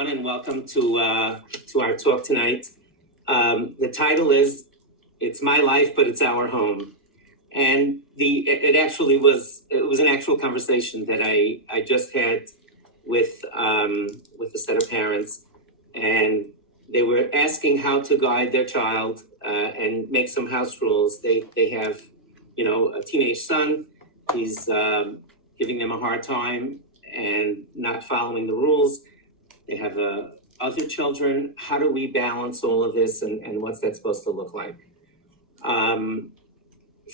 everyone, and welcome to our talk tonight. The title is "It's My Life, but It's Our Home," and it was an actual conversation that I just had with a set of parents, and they were asking how to guide their child and make some house rules. They have, a teenage son. He's giving them a hard time and not following the rules. They have other children. How do we balance all of this, and what's that supposed to look like?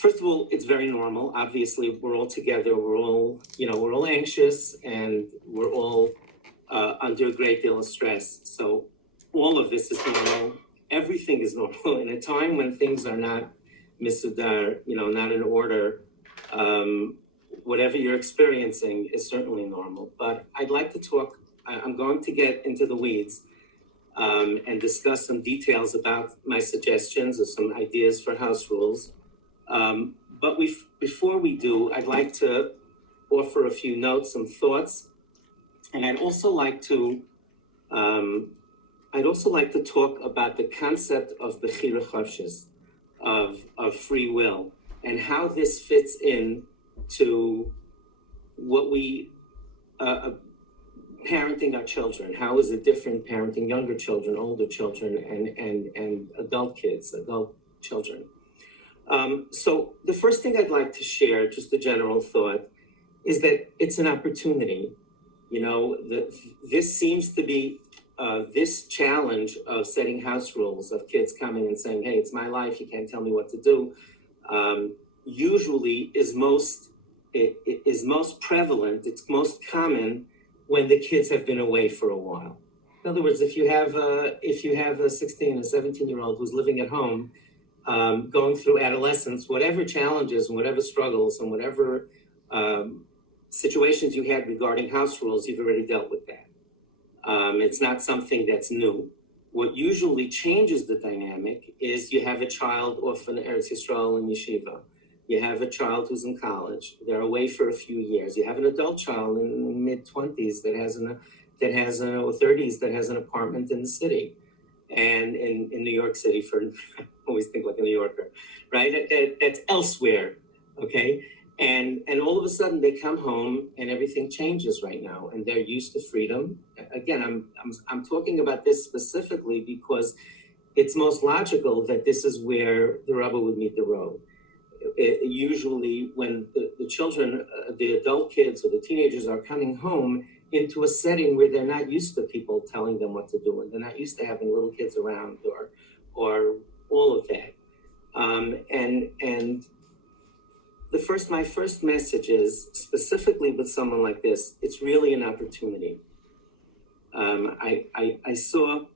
First of all, it's very normal. Obviously, we're all together. We're all anxious, and we're all under a great deal of stress. So all of this is normal. Everything is normal. In a time when things are not misudar, not in order, whatever you're experiencing is certainly normal. But I'd like to talk. I'm going to get into the weeds and discuss some details about my suggestions or some ideas for house rules. But before we do, I'd like to offer a few notes, some thoughts, and I'd also like to talk about the concept of bechira of free will and how this fits in to what we parenting our children. How is it different parenting younger children, older children, and adult children? So the first thing I'd like to share, just a general thought, is that it's an opportunity. This seems to be this challenge of setting house rules, of kids coming and saying, "Hey, it's my life. You can't tell me what to do." Usually is most prevalent. It's most common when the kids have been away for a while. In other words, if you have a 16 or 17-year-old who's living at home, going through adolescence, whatever challenges and whatever struggles and whatever situations you had regarding house rules, you've already dealt with that. It's not something that's new. What usually changes the dynamic is you have a child off in Eretz Yisrael in yeshiva. You have a child who's in college. They're away for a few years. You have an adult child in mid-20s that has or 30s that has an apartment in the city, and in New York City. I always think like a New Yorker, right? That's elsewhere, okay? And all of a sudden they come home and everything changes right now, and they're used to freedom. Again, I'm talking about this specifically because it's most logical that this is where the rubber would meet the road. Usually when the children, the adult kids or the teenagers are coming home into a setting where they're not used to people telling them what to do, and they're not used to having little kids around or all of that. And my first message is, specifically with someone like this, it's really an opportunity. I saw,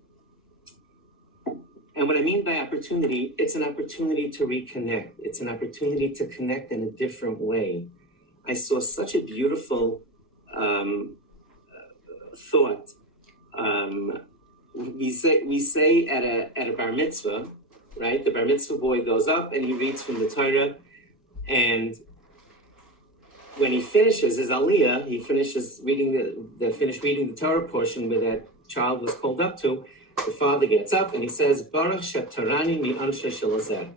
and what I mean by opportunity, it's an opportunity to reconnect. It's an opportunity to connect in a different way. I saw such a beautiful thought. We say at a bar mitzvah, right? The bar mitzvah boy goes up and he reads from the Torah, and when he finishes his aliyah, he finishes reading the Torah portion where that child was called up to. The father gets up and he says, "Baruch she'tarani mi anshe shelazeh."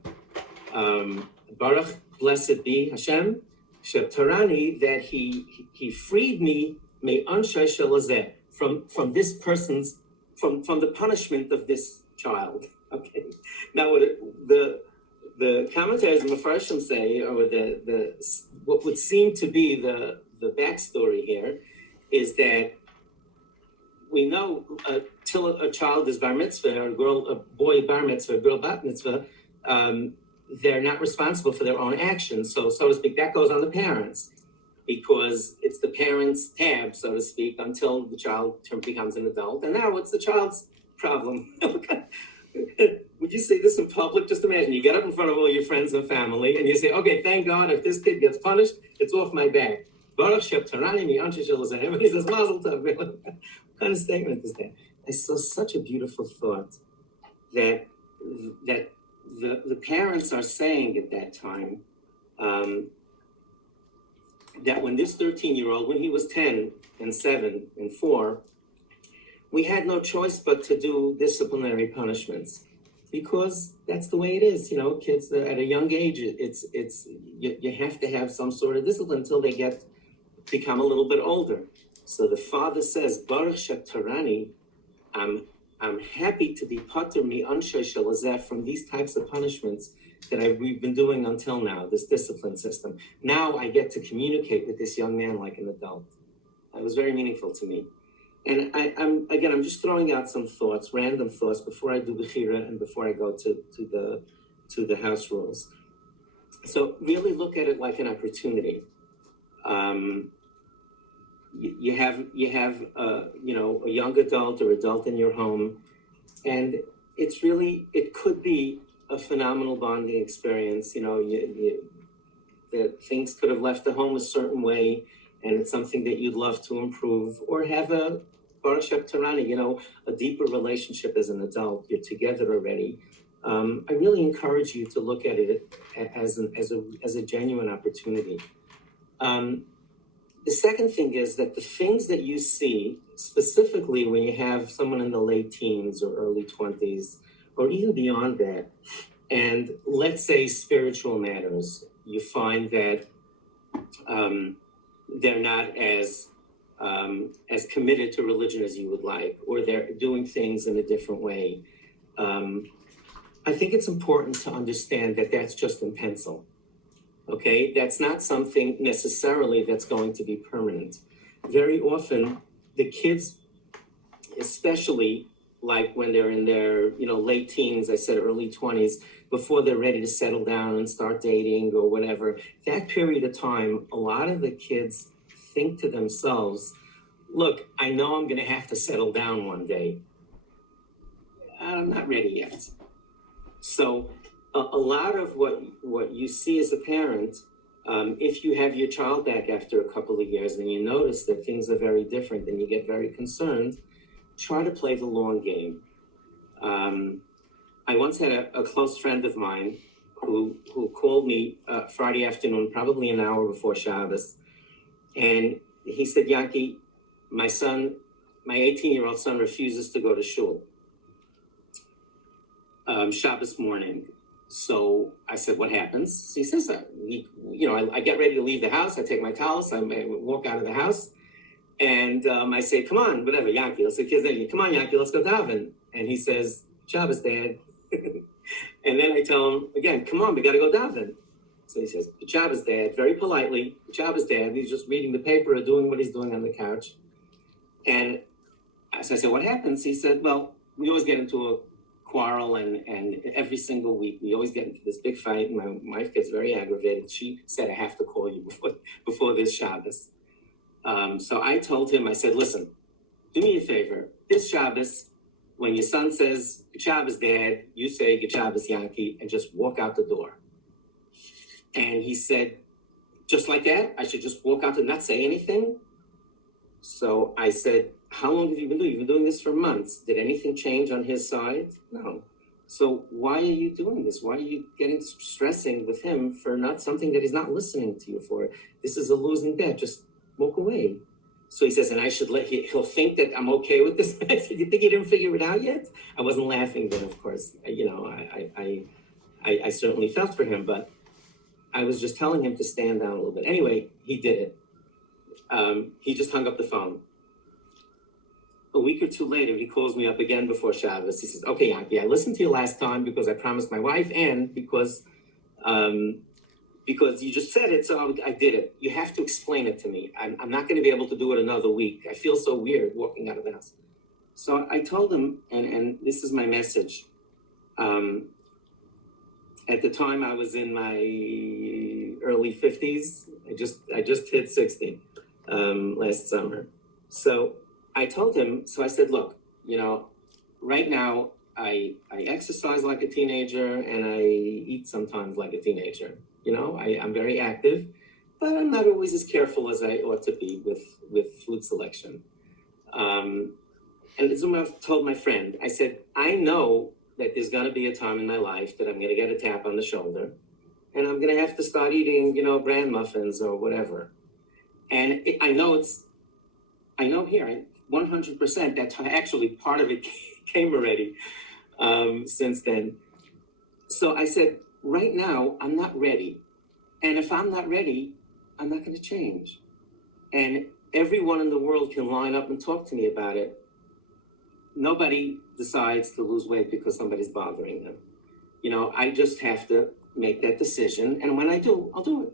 Baruch, blessed be Hashem, she'tarani, that he freed me mi anshe shelazeh, from this person's, from the punishment of this child. Okay. Now what the commentators and Mefarshim say, or what would seem to be the backstory here, is that we know till a child is bar mitzvah, or a boy bar mitzvah, a girl bat mitzvah, they're not responsible for their own actions. So to speak, that goes on the parents, because it's the parents' tab, so to speak, until the child becomes an adult. And now it's the child's problem. Would you say this in public? Just imagine you get up in front of all your friends and family and you say, "Okay, thank God, if this kid gets punished, it's off my back." Baruch she'tarani mi anshe shelazeh. Everybody says mazel tov. What kind of statement is that? I saw such a beautiful thought that the parents are saying at that time, that when this 13-year-old, when he was 10 and 7 and 4, we had no choice but to do disciplinary punishments because that's the way it is. Kids at a young age, you have to have some sort of discipline until they become a little bit older. So the father says, Baruch Shaktarani, I'm happy to be pater mi anshay shalazeh from these types of punishments that we've been doing until now, this discipline system. Now I get to communicate with this young man like an adult. It was very meaningful to me. And I'm just throwing out some thoughts, random thoughts, before I do bechira and before I go to the house rules. So really look at it like an opportunity. You have a young adult or adult in your home, and it could be a phenomenal bonding experience. That things could have left the home a certain way, and it's something that you'd love to improve, or have a Baruch Tarani, a deeper relationship as an adult. You're together already. I really encourage you to look at it as a genuine opportunity. The second thing is that the things that you see, specifically when you have someone in the late teens or early 20s, or even beyond that, and let's say spiritual matters, you find that they're not as committed to religion as you would like, or they're doing things in a different way. I think it's important to understand that that's just in pencil. Okay, that's not something necessarily that's going to be permanent. Very often, the kids, especially like when they're in their late teens, I said early 20s, before they're ready to settle down and start dating or whatever, that period of time, a lot of the kids think to themselves, look, I know I'm going to have to settle down one day. I'm not ready yet. So a lot of what you see as a parent, if you have your child back after a couple of years and you notice that things are very different and you get very concerned, try to play the long game. I once had a close friend of mine who called me Friday afternoon, probably an hour before Shabbos, and he said, Yankee, my 18-year-old son refuses to go to shul Shabbos morning. So I said, what happens? So he says, I get ready to leave the house. I take my towels. I walk out of the house. And I say, come on, whatever, Yankee. Let's say, kids, come on, Yankee, let's go daven. And he says, Shabbos, Dad. And then I tell him, again, come on, we got to go daven. So he says, Shabbos, Dad, very politely, Shabbos, Dad. He's just reading the paper or doing what he's doing on the couch. And so I said, what happens? He said, well, we always get into a quarrel, and every single week we always get into this big fight, and my wife gets very aggravated. She said, I have to call you before this Shabbos. So I told him, I said, listen, do me a favor. This Shabbos, when your son says, Good Shabbos, Dad, you say, Good Shabbos, Yankee, and just walk out the door. And he said, just like that? I should just walk out and not say anything? So I said, how long have you been doing? You've been doing this for months. Did anything change on his side? No. So why are you doing this? Why are you stressing with him for not something that he's not listening to you for? This is a losing bet. Just walk away. So he says, and I should he'll think that I'm okay with this. I said, you think he didn't figure it out yet? I wasn't laughing then, of course. I certainly felt for him, but I was just telling him to stand down a little bit. Anyway, he did it. He just hung up the phone. A week or two later, he calls me up again before Shabbos. He says, okay, Yankee, I listened to you last time because I promised my wife and because you just said it, so I did it. You have to explain it to me. I'm not going to be able to do it another week. I feel so weird walking out of the house. So I told him, and this is my message. At the time, I was in my early 50s. I just hit 60 last summer. So I told him, so I said, look, right now I exercise like a teenager and I eat sometimes like a teenager. I'm very active, but I'm not always as careful as I ought to be with food selection. And this is what I've told my friend. I said, I know that there's going to be a time in my life that I'm going to get a tap on the shoulder and I'm going to have to start eating, bran muffins or whatever. And I know here, 100%. That's actually part of it came already since then. So I said, right now, I'm not ready. And if I'm not ready, I'm not going to change. And everyone in the world can line up and talk to me about it. Nobody decides to lose weight because somebody's bothering them. You know, I just have to make that decision. And when I do, I'll do it.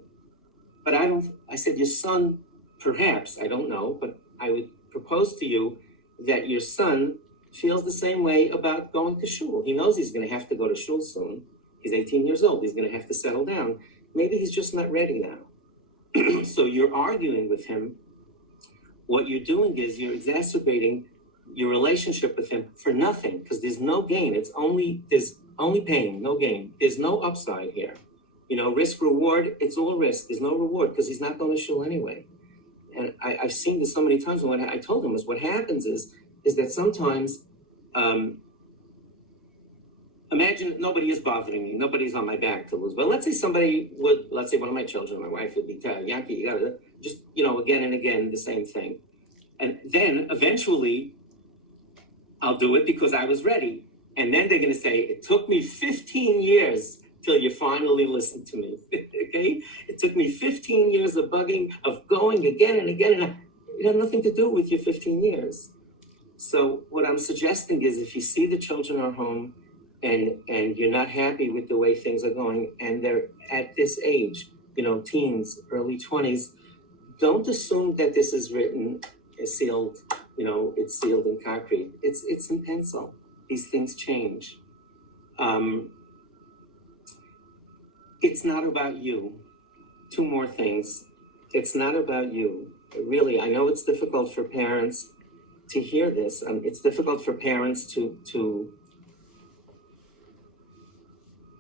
But I said, your son, perhaps, I don't know, but I would propose to you that your son feels the same way about going to shul. He knows he's going to have to go to shul soon. He's 18 years old. He's going to have to settle down. Maybe he's just not ready now. So you're arguing with him. What you're doing is you're exacerbating your relationship with him for nothing, because there's no gain. There's only pain, no gain. There's no upside here. You know, risk, reward, it's all risk. There's no reward because he's not going to shul anyway. And I've seen this so many times. And what I told him was what happens is that sometimes, imagine nobody is bothering me. Nobody's on my back to lose. But let's say let's say one of my children, my wife would be telling, Yankee, you got to just, you know, again and again, the same thing. And then eventually I'll do it because I was ready. And then they're going to say, it took me 15 years till you finally listened to me. Okay? It took me 15 years of bugging, of going again and again. And it had nothing to do with your 15 years. So what I'm suggesting is if you see the children are home and you're not happy with the way things are going, and they're at this age, you know, teens, early 20s, don't assume that this is written, is sealed, you know, it's sealed in concrete. It's in pencil. These things change. It's not about you. Two more things. It's not about you. Really, I know it's difficult for parents to hear this. It's difficult for parents to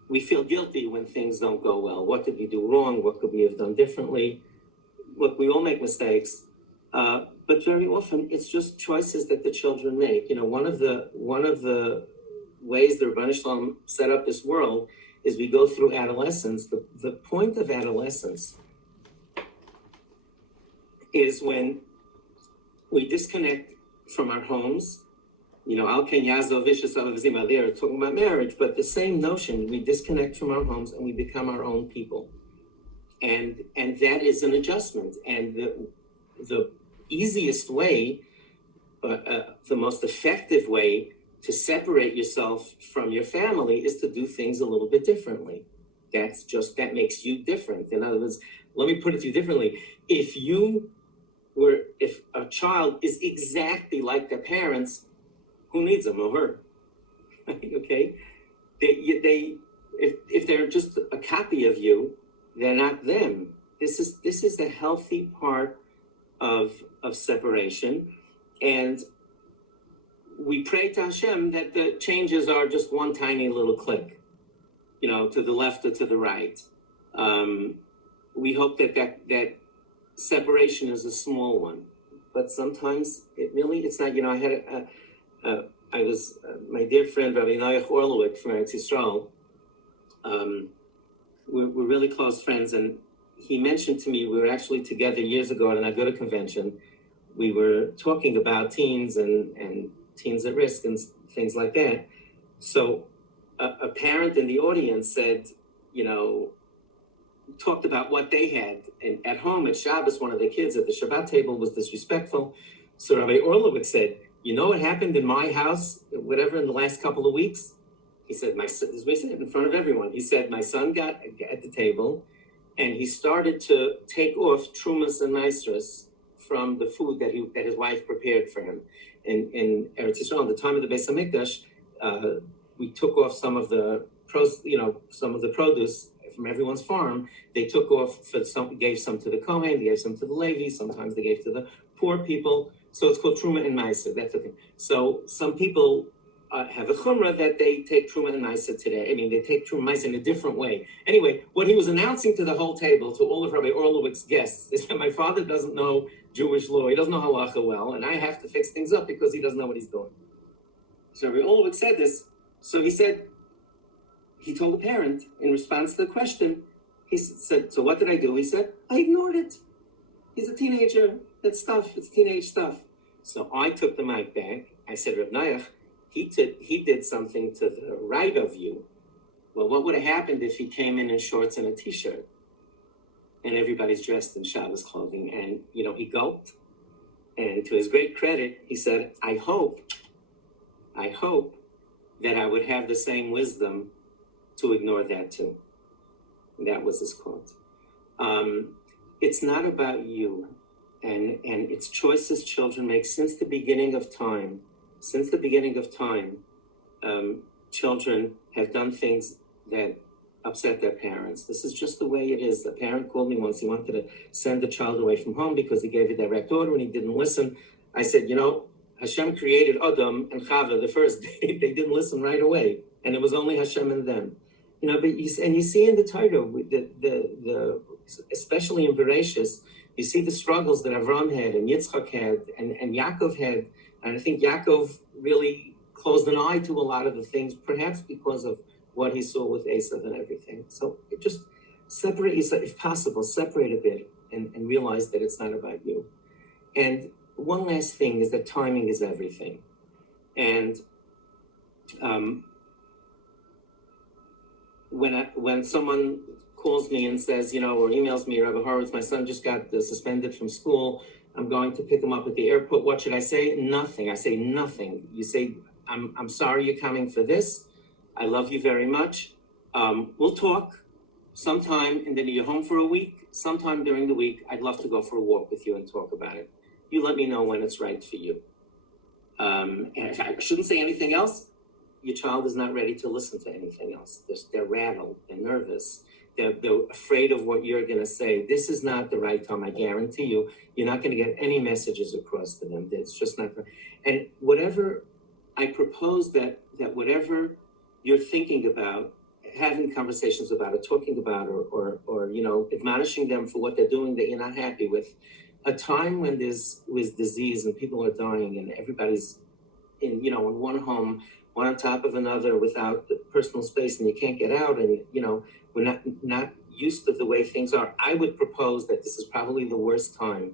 we feel guilty when things don't go well. What did we do wrong? What could we have done differently? Look, we all make mistakes, but very often it's just choices that the children make. You know, one of the ways the Rebbeinu Shalom set up this world is we go through adolescence. The point of adolescence is when we disconnect from our homes. You know, Al Ken Yazdo Vicious they're talking about marriage, but the same notion, we disconnect from our homes and we become our own people. And that is an adjustment. And the easiest way, the most effective way to separate yourself from your family is to do things a little bit differently. That makes you different. In other words, let me put it to you differently. If a child is exactly like their parents, who needs them or her? Okay? If they're just a copy of you, they're not them. This is a healthy part of separation. And we pray to Hashem that the changes are just one tiny little click, you know, to the left or to the right. We hope that separation is a small one, but sometimes it's not. You know, I was my dear friend Rabbi Horowitz from Eretz Yisrael. We're really close friends, and he mentioned to me, we were actually together years ago at an Aguda convention. We were talking about teens and teens at risk and things like that. So a parent in the audience said, you know, talked about what they had. And at home at Shabbos, one of the kids at the Shabbat table was disrespectful. So Rabbi Orlovitz said, you know what happened in my house, whatever, in the last couple of weeks? He said, this is what he said in front of everyone. He said, my son got at the table and he started to take off trumas and maestras from the food that his wife prepared for him. In Eretz Yisrael, at the time of the Beis Hamikdash, we took off some of the produce from everyone's farm. They took off gave some to the Kohen, they gave some to the Levi, sometimes they gave to the poor people. So it's called Truma and Meiser, that's the thing. So some people have a chumrah that they take Truma and Meiser today. I mean, they take Truma and Meiser in a different way. Anyway, what he was announcing to the whole table, to all of Rabbi Orlowitz's guests, is that my father doesn't know Jewish law, he doesn't know halacha well, and I have to fix things up because he doesn't know what he's doing. So Rabbi Orlowitz said this. So he said, he told the parent in response to the question, he said, so what did I do? He said, I ignored it. He's a teenager. That's stuff. It's teenage stuff. So I took the mic back. I said, Reb Nayach, he did something to the right of you. Well, what would have happened if he came in shorts and a t-shirt and everybody's dressed in Shabbos clothing? And, he gulped. And to his great credit, he said, I hope that I would have the same wisdom to ignore that too. And that was his quote. It's not about you. And it's choices children make since the beginning of time. Since the beginning of time, children have done things that upset their parents. This is just the way it is. The parent called me once. He wanted to send the child away from home because he gave a direct order and he didn't listen. I said, Hashem created Adam and Chava the first day. They didn't listen right away. And it was only Hashem and them. But you see in the Torah, the especially in Bereshis, you see the struggles that Avram had and Yitzchak had and Yakov had. And I think Yakov really closed an eye to a lot of the things, perhaps because of what he saw with Esav and everything. So it just separate, if possible, separate a bit and realize that it's not about you. And one last thing is that timing is everything. And when someone calls me and says, or emails me, Rabbi Horowitz, my son just got suspended from school. I'm going to pick him up at the airport. What should I say? Nothing. I say nothing. You say, I'm sorry you're coming for this. I love you very much. We'll talk sometime, and then you're home for a week. Sometime during the week, I'd love to go for a walk with you and talk about it. You let me know when it's right for you. And I shouldn't say anything else. Your child is not ready to listen to anything else. They're rattled, they're nervous. They're afraid of what you're going to say. This is not the right time. I guarantee you, you're not going to get any messages across to them. It's just not. And whatever I propose that whatever you're thinking about, having conversations about it, talking about, or admonishing them for what they're doing that you're not happy with, a time when there's disease and people are dying and everybody's in one home, one on top of another without the personal space, and you can't get out, and we're not used to the way things are. I would propose that this is probably the worst time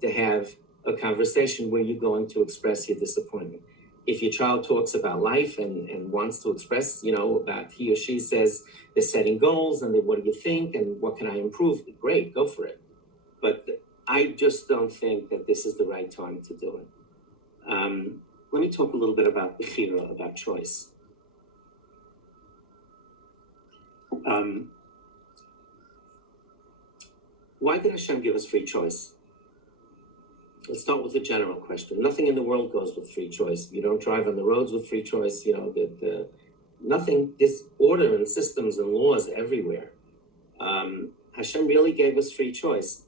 to have a conversation where you're going to express your disappointment. If your child talks about life and wants to express, about he or she says they're setting goals and what do you think and what can I improve? Great, go for it. But I just don't think that this is the right time to do it. Let me talk a little bit about bechira, about choice. Why did Hashem give us free choice? Let's start with a general question. Nothing in the world goes with free choice. You don't drive on the roads with free choice. Nothing. There's order and systems and laws everywhere. Hashem really gave us free choice.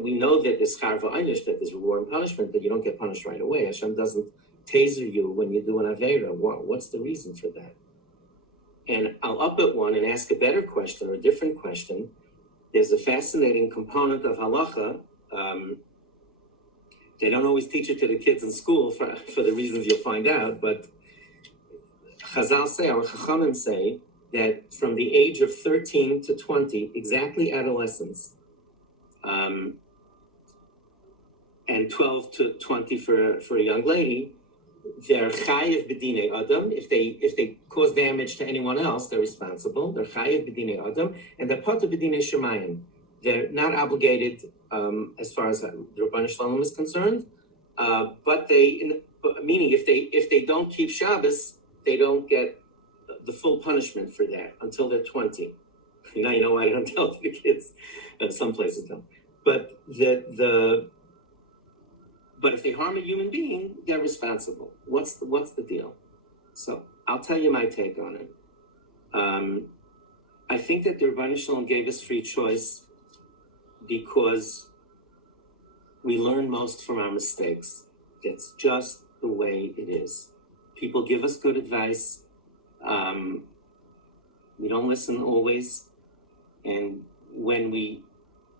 We know that there's schar v'einish, that there's reward and punishment, that you don't get punished right away. Hashem doesn't taser you when you do an aveira. What's the reason for that? And I'll up it one and ask a better question or a different question. There's a fascinating component of halacha. They don't always teach it to the kids in school for the reasons you'll find out, but Chazal say, our Chachamim say, that from the age of 13 to 20, exactly adolescence, and 12 to 20 for a young lady, they're chayiv b'dinei adam. If they cause damage to anyone else, they're responsible. They're chayiv b'dinei adam, and they're patur b'dinei shemayim. They're not obligated as far as the Rabban Shalom is concerned, but meaning if they don't keep Shabbos, they don't get the full punishment for that until they're 20. Now you know why I don't tell it to the kids. Some places don't. But but if they harm a human being, they're responsible. What's the deal? So I'll tell you my take on it. I think that the Rabban Shalom gave us free choice because we learn most from our mistakes. It's just the way it is. People give us good advice. We don't listen always. And when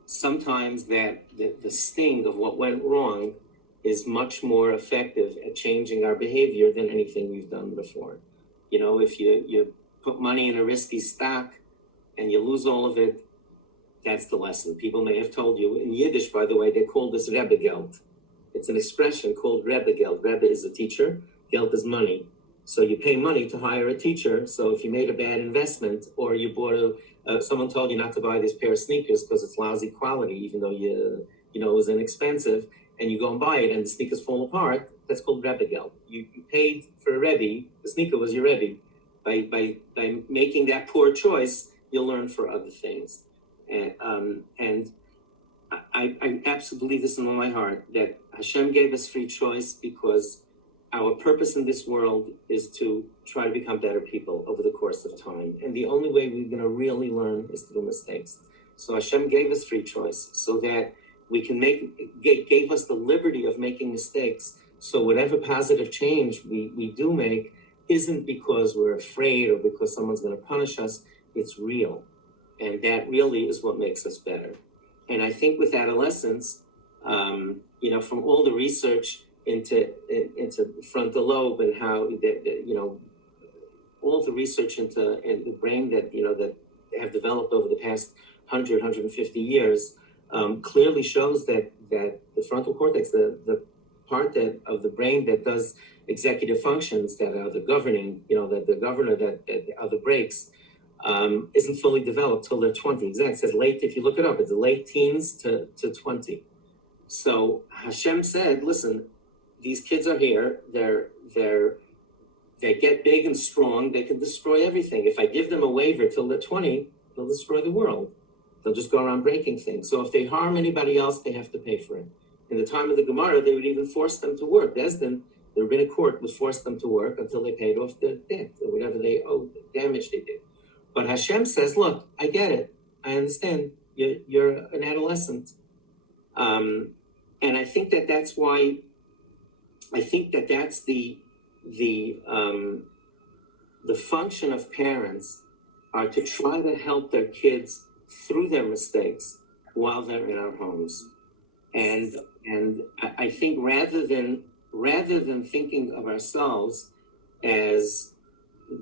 sometimes that the sting of what went wrong is much more effective at changing our behavior than anything we've done before. If you put money in a risky stock and you lose all of it, that's the lesson. People may have told you, in Yiddish, by the way, they call this Rebbe Geld. It's an expression called Rebbe Geld. Rebbe is a teacher, Geld is money. So you pay money to hire a teacher. So if you made a bad investment, or you bought someone told you not to buy this pair of sneakers because it's lousy quality, even though it was inexpensive, and you go and buy it and the sneakers fall apart, that's called Rebbe Geld. You paid for a Rebbe, the sneaker was your Rebbe. By making that poor choice, you'll learn for other things. And I absolutely believe this in all my heart, that Hashem gave us free choice because our purpose in this world is to try to become better people over the course of time. And the only way we're going to really learn is through mistakes. So Hashem gave us free choice so that we can gave us the liberty of making mistakes. So whatever positive change we do make isn't because we're afraid or because someone's going to punish us. It's real. And that really is what makes us better. And I think with adolescence, from all the research into frontal lobe and how all the research into the brain that have developed over the past 150 years clearly shows that the frontal cortex, the part of the brain that does executive functions, that are the governing, that the governor that are the brakes, isn't fully developed till they're 20. Exactly, it says late. If you look it up, it's the late teens to 20. So Hashem said, listen, these kids are here. They get big and strong. They can destroy everything. If I give them a waiver till they're 20, they'll destroy the world. They'll just go around breaking things. So if they harm anybody else, they have to pay for it. In the time of the Gemara, they would even force them to work. Bezdin, the rabbinic court would force them to work until they paid off their debt or whatever they owed, the damage they did. But Hashem says, look, I get it. I understand. You're an adolescent. And I think that's why, that's the function of parents are to try to help their kids through their mistakes while they're in our homes. And I think rather than thinking of ourselves as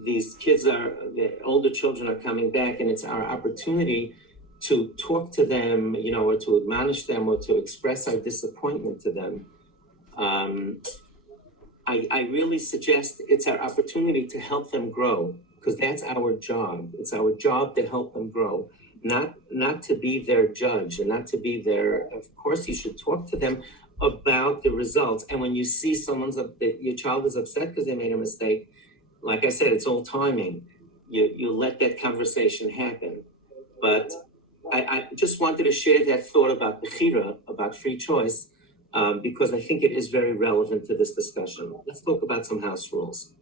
these kids the older children are coming back and it's our opportunity to talk to them, or to admonish them or to express our disappointment to them. I really suggest it's our opportunity to help them grow, because that's our job. It's our job to help them grow, not to be their judge and not to be their, of course you should talk to them about the results. And when you see your child is upset because they made a mistake, like I said, it's all timing. You let that conversation happen. But I just wanted to share that thought about bechira, about free choice, because I think it is very relevant to this discussion. Let's talk about some house rules.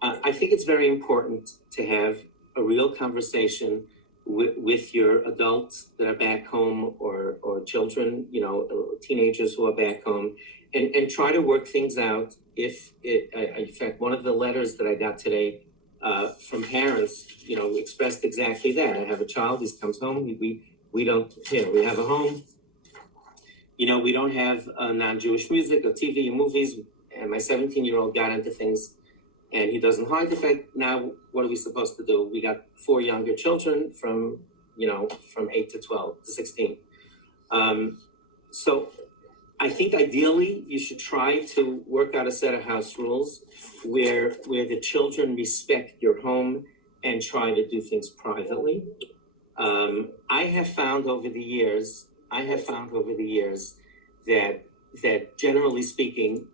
I think it's very important to have a real conversation with your adults that are back home or children, teenagers who are back home, and try to work things out. In fact, one of the letters that I got today from parents, expressed exactly that. I have a child, he comes home, we don't, we have a home, we don't have non-Jewish music or TV and movies, and my 17-year-old got into things and he doesn't hide the fact. Now, what are we supposed to do? We got 4 younger children from 8 to 12 to 16. So I think ideally you should try to work out a set of house rules where the children respect your home and try to do things privately. I have found over the years that generally speaking,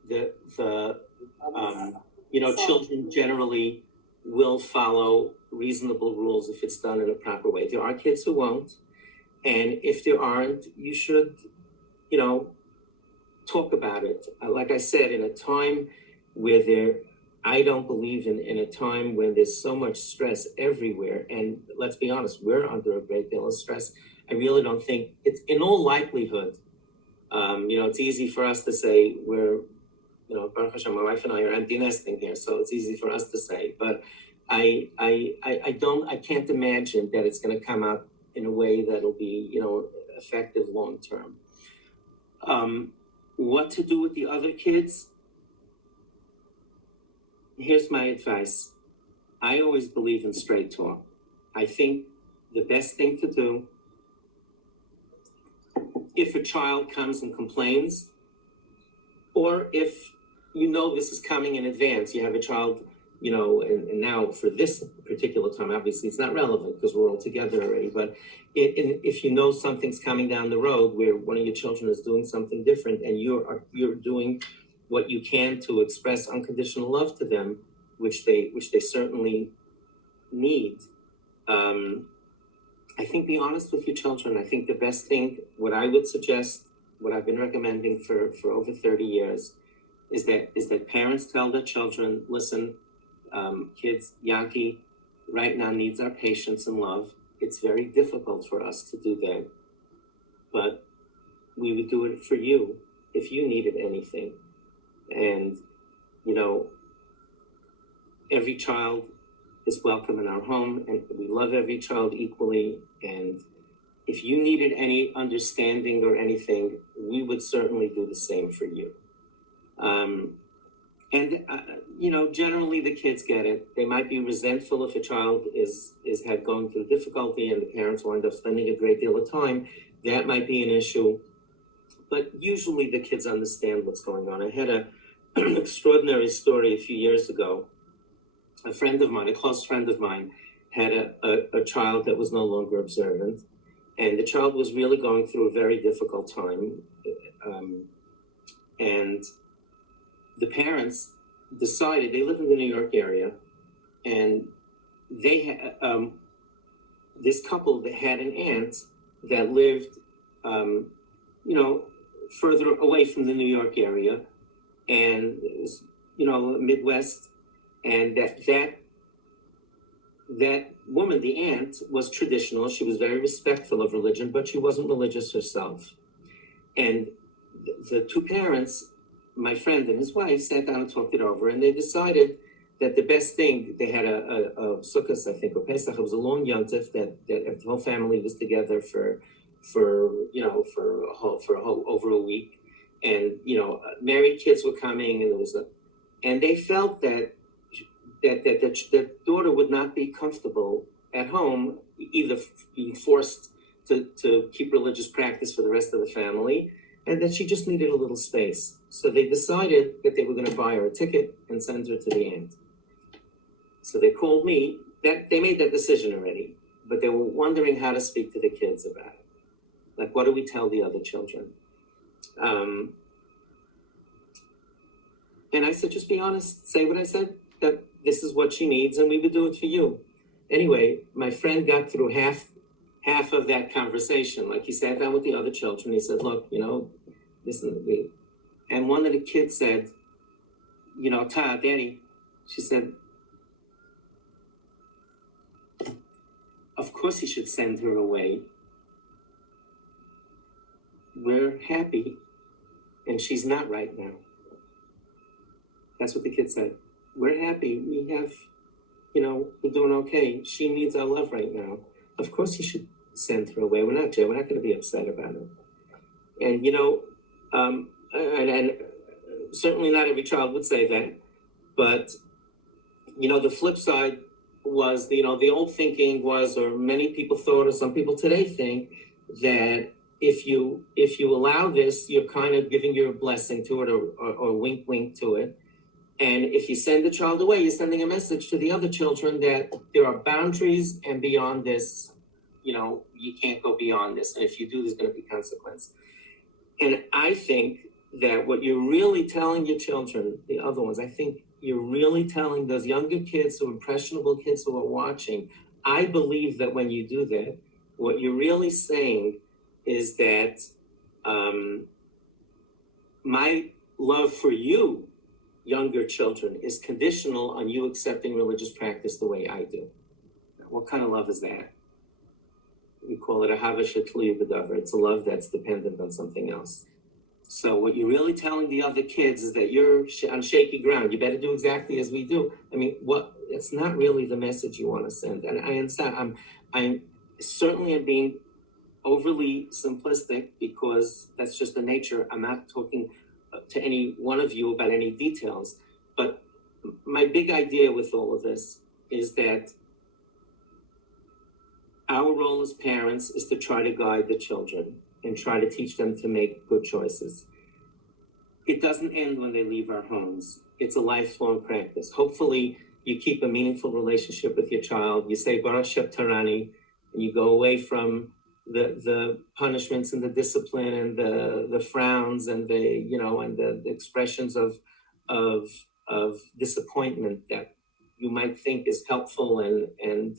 children generally will follow reasonable rules if it's done in a proper way. There are kids who won't, and if there aren't, you should, talk about it. Like I said, in a time where I don't believe in a time when there's so much stress everywhere, and let's be honest, we're under a great deal of stress. I really don't think it's, in all likelihood, it's easy for us to say we're, Baruch Hashem, my wife and I are empty nesting here, so it's easy for us to say, but I can't imagine that it's going to come out in a way that'll be, effective long term. What to do with the other kids? Here's my advice. I always believe in straight talk. I think the best thing to do, if a child comes and complains, Or if you know this is coming in advance, you have a child, and now for this particular time, obviously it's not relevant because we're all together already, but if you know something's coming down the road where one of your children is doing something different and you're doing what you can to express unconditional love to them, which they certainly need, I think be honest with your children. I think the best thing, what I would suggest, what I've been recommending for over 30 years, is that parents tell their children, listen, kids, Yankee right now needs our patience and love. It's very difficult for us to do that, but we would do it for you if you needed anything. And, every child is welcome in our home, and we love every child equally. And if you needed any understanding or anything, we would certainly do the same for you. Generally the kids get it. They might be resentful if a child is going through difficulty and the parents wind up spending a great deal of time. That might be an issue, but usually the kids understand what's going on. I had an extraordinary story a few years ago. A friend of mine, a close friend of mine, had a child that was no longer observant, and the child was really going through a very difficult time. And the parents decided, they live in the New York area, and they had, this couple that had an aunt that lived, further away from the New York area, and it was, Midwest, and that woman, the aunt, was traditional. She was very respectful of religion, but she wasn't religious herself. And the two parents, my friend and his wife, sat down and talked it over, and they decided that the best thing, they had a Sukkot, I think, or Pesach. It was a long yontif that the whole family was together for over a week, and married kids were coming, and and they felt that the daughter would not be comfortable at home, either being forced to keep religious practice for the rest of the family, and that she just needed a little space. So they decided that they were going to buy her a ticket and send her to the aunt. So they called me. That they made that decision already, but they were wondering how to speak to the kids about it. Like, what do we tell the other children? And I said, just be honest, say what I said, that this is what she needs, and we would do it for you. Anyway, my friend got through half of that conversation. Like, he sat down with the other children. He said, look, listen, and one of the kids said, Daddy, she said, of course he should send her away. We're happy, and she's not right now. That's what the kid said. We're happy. We have, we're doing okay. She needs our love right now. Of course he should send her away. We're not going to be upset about it. And, and certainly not every child would say that. But, the flip side was, the old thinking was, or many people thought, or some people today think, that if you allow this, you're kind of giving your blessing to it, or wink, wink to it. And if you send the child away, you're sending a message to the other children that there are boundaries, and beyond this, you can't go beyond this. And if you do, there's going to be consequence. And I think that what you're really telling your children, the other ones, I think you're really telling those younger kids, or impressionable kids who are watching, I believe that when you do that, what you're really saying is that my love for you, younger children, is conditional on you accepting religious practice the way I do. Now, what kind of love is that? We call it a hava shetluya b'davar. It's a love that's dependent on something else. So what you're really telling the other kids is that you're on shaky ground. You better do exactly as we do. I mean, it's not really the message you want to send. And I understand. I'm certainly being overly simplistic, because that's just the nature. I'm not talking to any one of you about any details. But my big idea with all of this is that our role as parents is to try to guide the children and try to teach them to make good choices. it doesn't end when they leave our homes. It's a lifelong practice. Hopefully, you keep a meaningful relationship with your child. You say Baruch Sheb Tarani, and you go away from the punishments and the discipline and the frowns and the expressions of disappointment that you might think is helpful and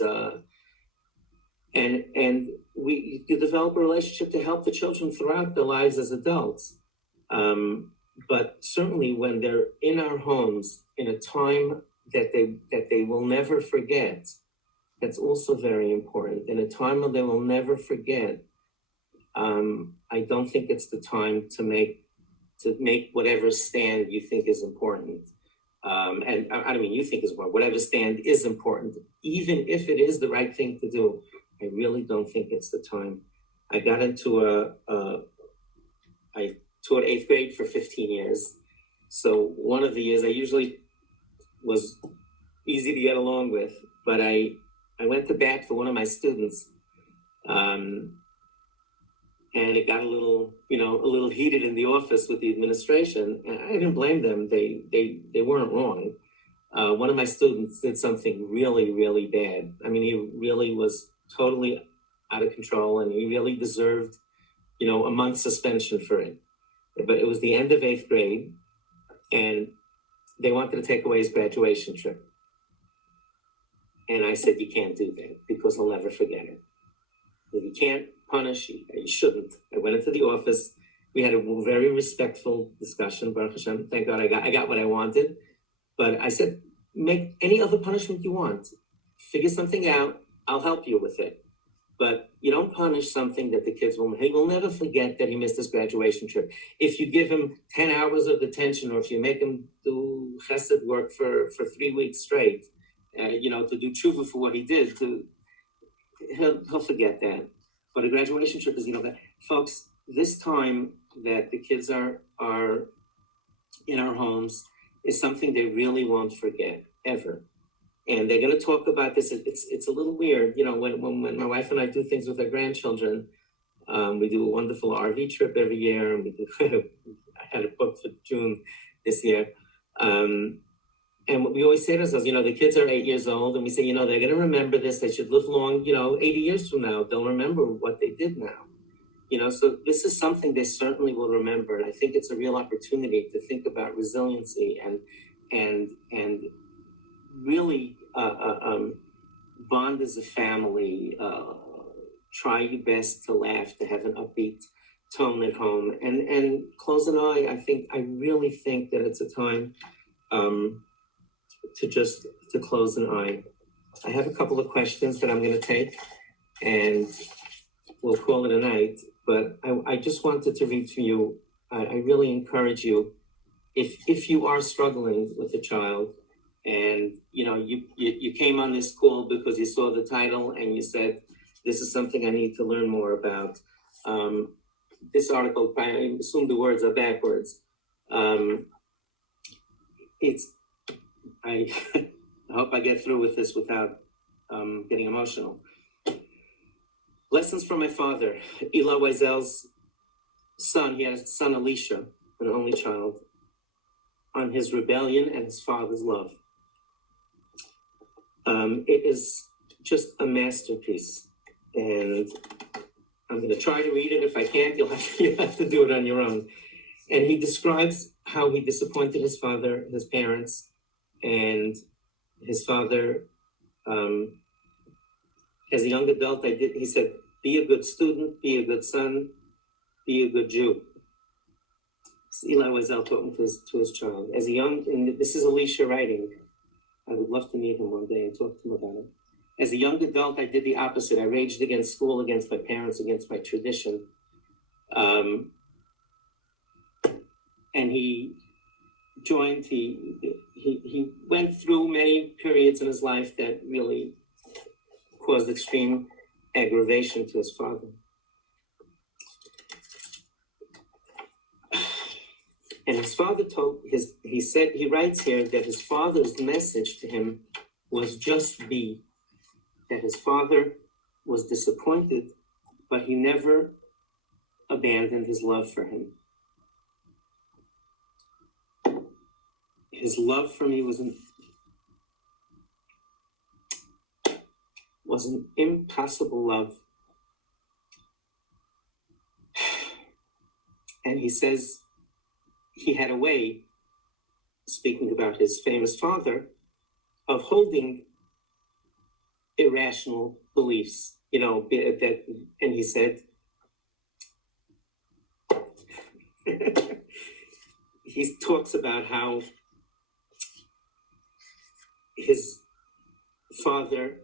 you develop a relationship to help the children throughout their lives as adults. But certainly when they're in our homes in a time that they will never forget, that's also very important. In a time when they will never forget, I don't think it's the time to make whatever stand you think is important. And I don't mean you think is important, whatever stand is important, even if it is the right thing to do. I really don't think it's the time. I got into I taught 8th grade for 15 years. So one of the years I usually was easy to get along with, but I went to bat for one of my students. And it got a little heated in the office with the administration. And I didn't blame them. They weren't wrong. One of my students did something really, really bad. I mean, he really was totally out of control, and he really deserved, a month suspension for it. But it was the end of 8th grade, and they wanted to take away his graduation trip. And I said, you can't do that because he'll never forget it. You can't punish, you shouldn't. I went into the office. We had a very respectful discussion, Baruch Hashem. Thank God I got what I wanted. But I said, make any other punishment you want. Figure something out. I'll help you with it. But you don't punish something that he will never forget that he missed his graduation trip. If you give him 10 hours of detention, or if you make him do chesed work for 3 weeks straight, to do tshuva for what he did, he'll forget that. But a graduation trip is, that. Folks, this time that the kids are in our homes is something they really won't forget, ever. And they're going to talk about this. It's a little weird, when my wife and I do things with our grandchildren. We do a wonderful RV trip every year, and I had it booked for June this year. And what we always say to ourselves, the kids are 8 years old, and we say, they're going to remember this. They should live long, 80 years from now. They'll remember what they did now. So this is something they certainly will remember. And I think it's a real opportunity to think about resiliency and really bond as a family. Try your best to laugh, to have an upbeat tone at home, and close an eye. I really think that it's a time to close an eye. I have a couple of questions that I'm going to take, and we'll call it a night. But I just wanted to read to you. I really encourage you, if you are struggling with a child, and you came on this call because you saw the title and you said, this is something I need to learn more about. This article, I assume the words are backwards. I hope I get through with this without getting emotional. Lessons from my father. Eli Wiesel's son, he has a son Elisha, an only child, on his rebellion and his father's love. It is just a masterpiece, and I'm going to try to read it. If I can't, you'll have to do it on your own. And he describes how he disappointed his father, his parents, and his father, as a young adult, he said, be a good student, be a good son, be a good Jew. So Eli Wiesel taught him to his child. As a young, and this is Elisha writing. I would love to meet him one day and talk to him about it. As a young adult, I did the opposite. I raged against school, against my parents, against my tradition. And he went through many periods in his life that really caused extreme aggravation to his father. And his father he writes here that his father's message to him was just be, that his father was disappointed, but he never abandoned his love for him. his love for me was an impossible love. And he says he had a way, speaking about his famous father, of holding irrational beliefs, that, and he said, he talks about how his father,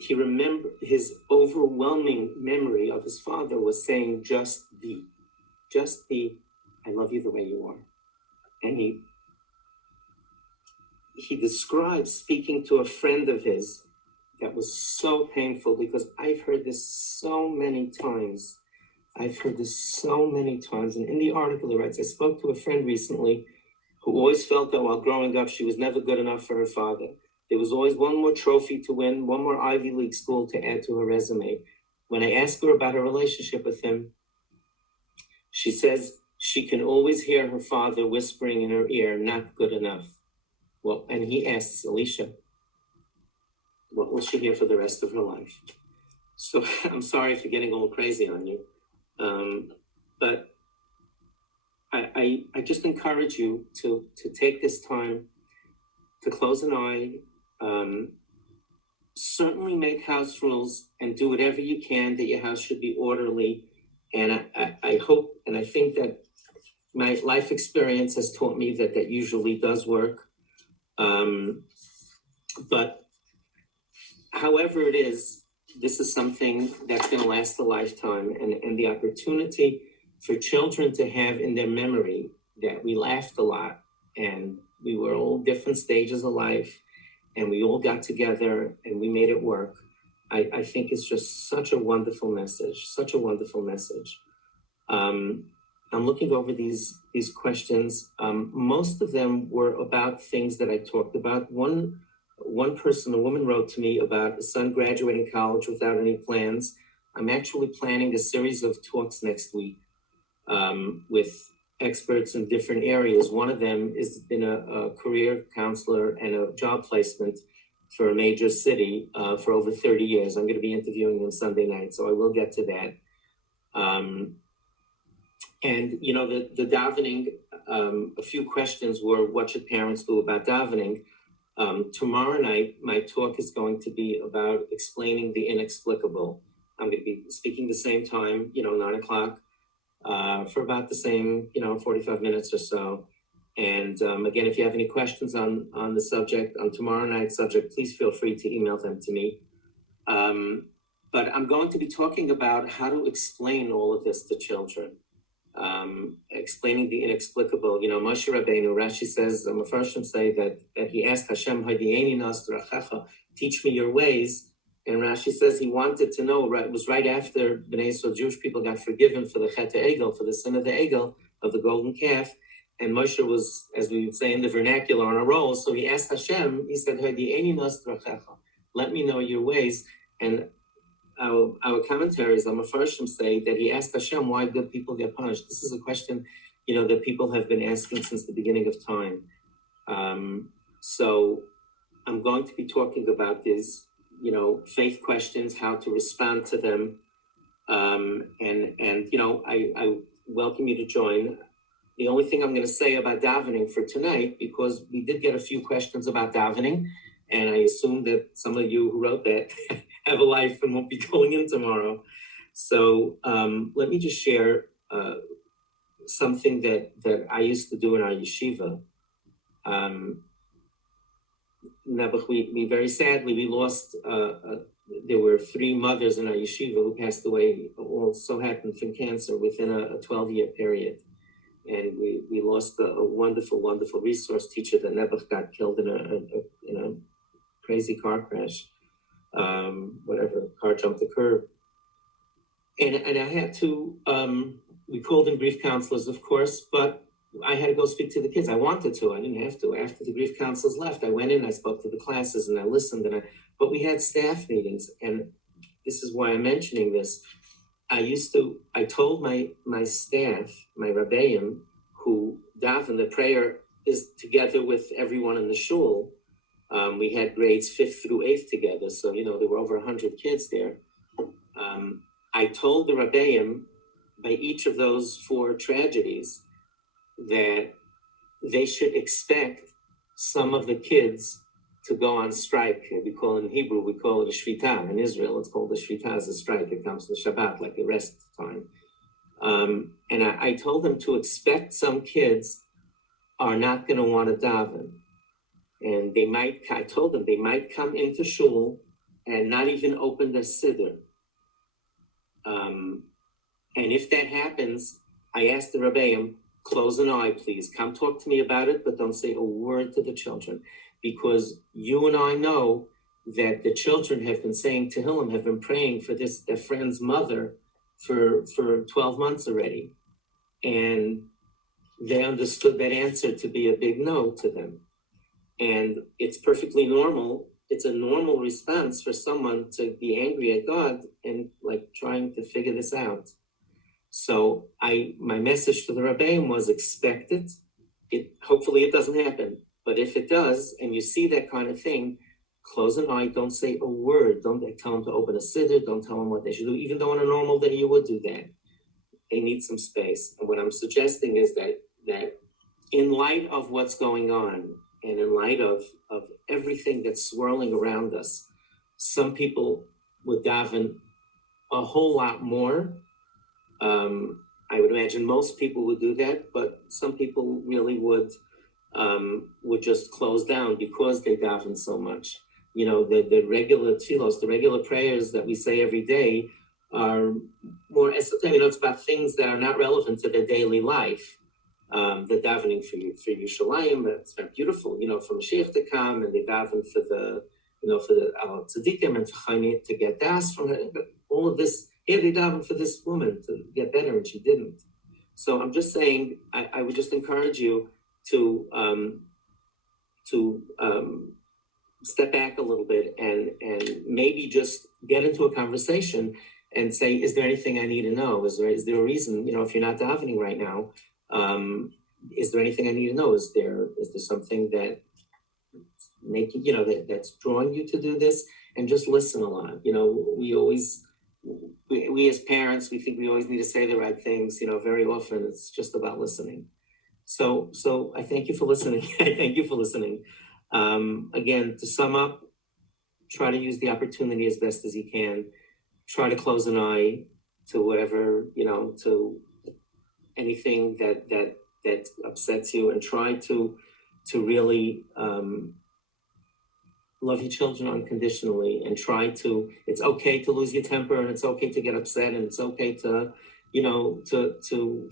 his overwhelming memory of his father was saying, just be, I love you the way you are. And he describes speaking to a friend of his that was so painful, because I've heard this so many times. And in the article he writes, I spoke to a friend recently who always felt that while growing up, she was never good enough for her father. There was always one more trophy to win, one more Ivy League school to add to her resume. When I asked her about her relationship with him, she says she can always hear her father whispering in her ear, not good enough. Well, and he asks Alicia, what will she hear for the rest of her life? So I'm sorry for getting all crazy on you. But I just encourage you to take this time to close an eye, certainly make house rules and do whatever you can that your house should be orderly. And I hope, and I think that my life experience has taught me that usually does work. But however it is, this is something that's going to last a lifetime, and the opportunity for children to have in their memory that we laughed a lot and we were all different stages of life and we all got together and we made it work. I think it's just such a wonderful message, I'm looking over these questions. Most of them were about things that I talked about. One person, a woman, wrote to me about a son graduating college without any plans. I'm actually planning a series of talks next week with experts in different areas. One of them is in a career counselor and a job placement for a major city for over 30 years. I'm going to be interviewing him Sunday night, so I will get to that. And the davening, a few questions were, what should parents do about davening? Tomorrow night, my talk is going to be about explaining the inexplicable. I'm going to be speaking the same time, 9 o'clock, for about the same, 45 minutes or so. And again, if you have any questions on the subject, on tomorrow night's subject, please feel free to email them to me. But I'm going to be talking about how to explain all of this to children. Explaining the inexplicable. Moshe Rabbeinu, Rashi says, Mefarshim say that he asked Hashem, teach me your ways. And Rashi says he wanted to know, it was right after Bnei Yisrael, Jewish people, got forgiven for the Chet HaEgel, for the sin of the Egel, of the golden calf. And Moshe was, as we would say in the vernacular, on a roll. So he asked Hashem, he said, let me know your ways. And our commentaries on Mefarshim say that he asked Hashem why good people get punished. This is a question, that people have been asking since the beginning of time. So I'm going to be talking about these, faith questions, how to respond to them. And I welcome you to join. The only thing I'm going to say about davening for tonight, because we did get a few questions about davening, and I assume that some of you who wrote that have a life and won't be going in tomorrow. So let me just share something that I used to do in our yeshiva. We very sadly, we lost, there were 3 mothers in our yeshiva who passed away, all so happened from cancer within a 12-year period. And we lost a wonderful, wonderful resource teacher that Nebuch got killed in a crazy car crash. Car jumped the curb. And I had to, we called in grief counselors, of course, but I had to go speak to the kids. I wanted to, I didn't have to. After the grief counselors left, I went in, I spoke to the classes and I listened, but we had staff meetings, and this is why I'm mentioning this. I told my staff, my Rabbeim, who daven the prayer is together with everyone in the shul. We had grades 5th through 8th together, so there were over 100 kids there. I told the Rabbeim by each of those 4 tragedies that they should expect some of the kids to go on strike. We call it in Hebrew, we call it a shvita. In Israel, it's called a shvita as a strike. It comes to Shabbat, like the rest time. And I told them to expect some kids are not going to want to daven. And I told them they might come into shul and not even open their siddur. And if that happens, I asked the Rebbeim, close an eye, please. Come talk to me about it, but don't say a word to the children. Because you and I know that the children have been saying Tehillim, have been praying for their friend's mother for 12 months already. And they understood that answer to be a big no to them. And it's perfectly normal. It's a normal response for someone to be angry at God and trying to figure this out. So my message to the Rebbeim was expect it. Hopefully it doesn't happen. But if it does, and you see that kind of thing, close an eye, don't say a word. Don't tell them to open a siddur, don't tell them what they should do, even though on a normal day you would do that. They need some space. And what I'm suggesting is that in light of what's going on, and in light of everything that's swirling around us, some people would daven a whole lot more. I would imagine most people would do that, but some people really would just close down because they daven so much. The regular tefillos, the regular prayers that we say every day are more esoteric. It's about things that are not relevant to their daily life. The davening for Yerushalayim, that's very beautiful, for Mashiach to come, and they daven for the tzaddikim and for Chaim to get das from her. All of this, here they daven for this woman to get better, and she didn't. So I'm just saying, I would just encourage you to step back a little bit and maybe just get into a conversation and say, is there anything I need to know? Is there a reason, if you're not davening right now, is there anything I need to know? Is there something that that's drawing you to do this? And just listen a lot. We as parents, we think we always need to say the right things. Very often it's just about listening. So I thank you for listening. I thank you for listening. Again, to sum up, try to use the opportunity as best as you can. Try to close an eye to whatever, to anything that upsets you, and try to really love your children unconditionally, and it's okay to lose your temper, and it's okay to get upset, and it's okay to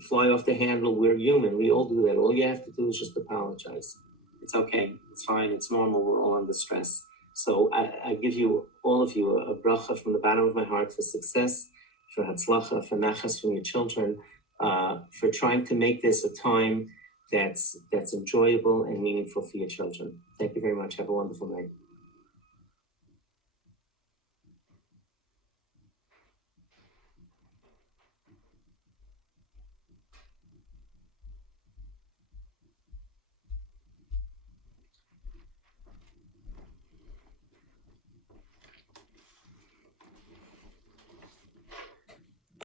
fly off the handle. We're human. We all do that. All you have to do is just apologize. It's okay. It's fine. It's normal. We're all under stress. So I give you, all of you, a bracha from the bottom of my heart for success, for hatzlacha, for nachas from your children, for trying to make this a time that's enjoyable and meaningful for your children. Thank you very much. Have a wonderful night.